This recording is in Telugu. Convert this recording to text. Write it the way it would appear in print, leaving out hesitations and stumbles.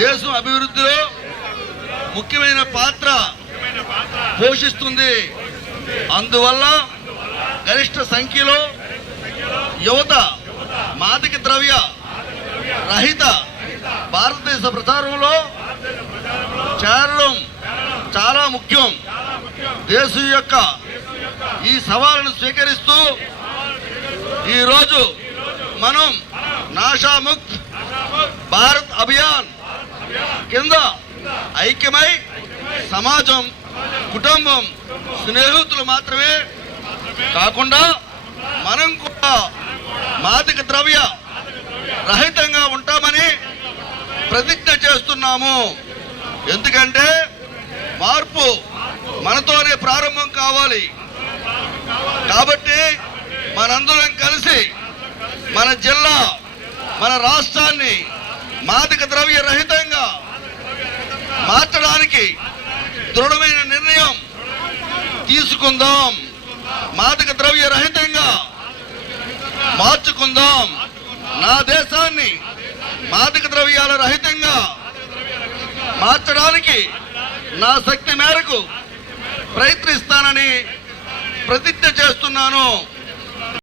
దేశం అభివృద్ధిలో ముఖ్యమైన పాత్ర పోషిస్తుంది. అందువల్ల గరిష్ట సంఖ్యలో యువత మాదక ద్రవ్య రహిత భారతదేశ ప్రచారంలో చేరడం చాలా ముఖ్యం. దేశం యొక్క ఈ సవాలును స్వీకరిస్తూ ఈరోజు మనం నషాముక్త్ భారత్ అభియాన్ కింద ఐక్యమై సమాజం, కుటుంబం, స్నేహితులు మాత్రమే కాకుండా మనం కూడా మాదక ద్రవ్య రహితంగా ఉంటామని ప్రతిజ్ఞ చేస్తున్నాము. ఎందుకంటే మార్పు మనతోనే ప్రారంభం కావాలి. కాబట్టి మనందరం కలిసి మన జిల్లా, మన రాష్ట్రాన్ని మాదక ద్రవ్య రహితంగా మార్చడానికి దృఢమైన నిర్ణయం తీసుకుందాం. మాదక ద్రవ్య రహితంగా మార్చుకుందాం. నా దేశాన్ని మాదక ద్రవ్యాల రహితంగా మార్చడానికి నా శక్తి మేరకు ప్రయత్నిస్తానని ప్రతిజ్ఞ చేస్తున్నాను.